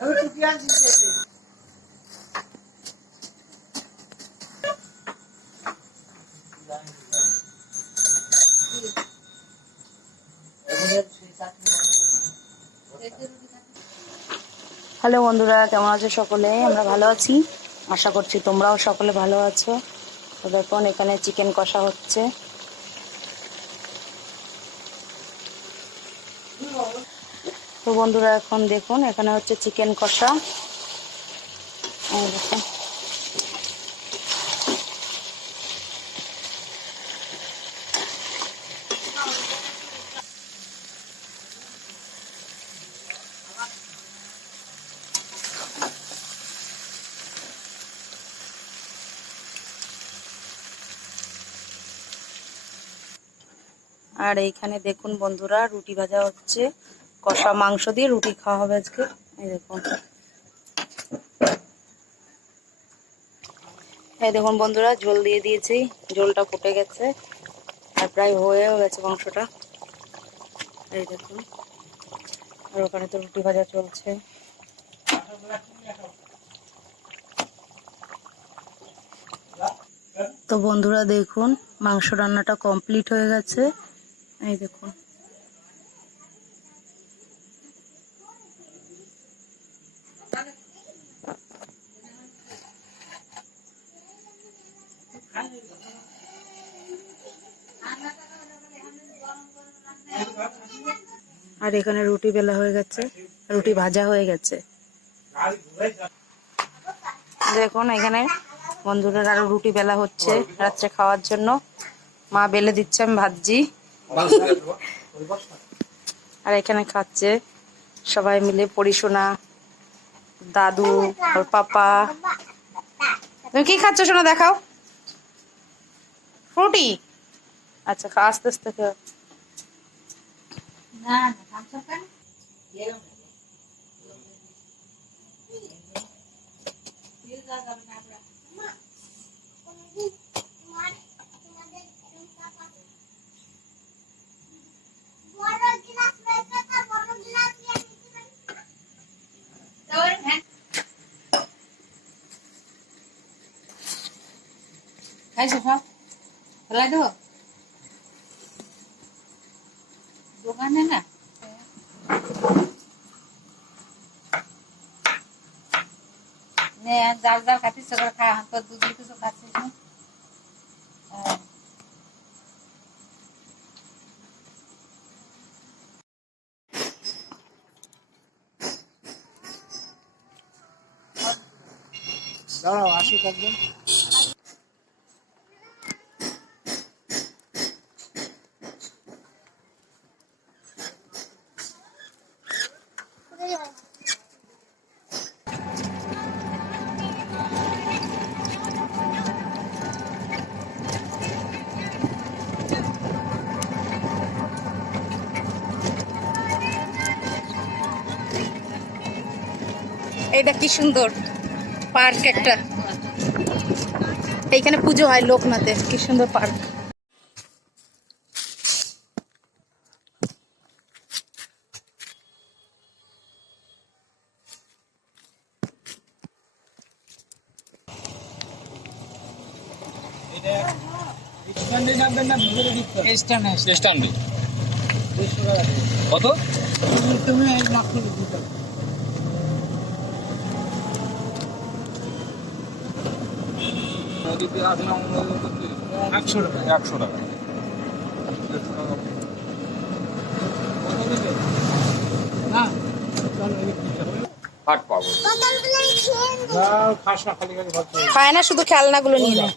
Hello বন্ধুরা, কেমন আছো সকলে? আমরা ভালো আছি, আশা করছি তোমরাও সকলে ভালো আছো। তো দেখুন এখানে চিকেন কষা হচ্ছে। তো বন্ধুরা এখন দেখুন এখানে হচ্ছে চিকেন কষা। দেখুন আর এইখানে দেখুন বন্ধুরা রুটি ভাজা হচ্ছে, কষা মাংস দিয়ে রুটি খাওয়া হবে আজকে। এই দেখুন বন্ধুরা ঝোল দিয়ে দিয়েছি, ঝোলটা ফুটে গেছে আর প্রায় হয়েও গেছে মাংসটা। এই দেখুন, আর ওখানে তো রুটি ভাজা চলছে। তো বন্ধুরা দেখুন মাংস রান্নাটা কমপ্লিট হয়ে গেছে। এই দেখুন আর এখানে রুটি বেলা হয়ে গেছে, রুটি ভাজা হয়ে গেছে। দেখুন এখানে বন্ধুরা আরো রুটি বেলা হচ্ছে রাত্রে খাওয়ার জন্য। মা বেলে দিচ্ছে, আমি ভাজছি। আর এখানে খাচ্ছে সবাই মিলে, পরিশোনা, দাদু আর পাপা। তুমি কি খাচ্ছ শোনা? দেখাও। ফ্রুটি? আচ্ছা আস্তে আস্তে খাও। খাইছো সব? ফেলাই দেবো দোকানে না। যার যার খাতিস করে খায়, হাত দুধ কিছু খাচ্ছিস না। দাঁড়াও আসি একদম। এটা কি সুন্দর পার্ক একটা, এইখানে পুজো হয় লোকনাথে। কি সুন্দর পার্ক। কত? তুমি 100 টাকা। 100 টাকা না, হাট পাবো খাস না, খালি খালি খায় না, শুধু খেলনাগুলো নিয়ে নেয়।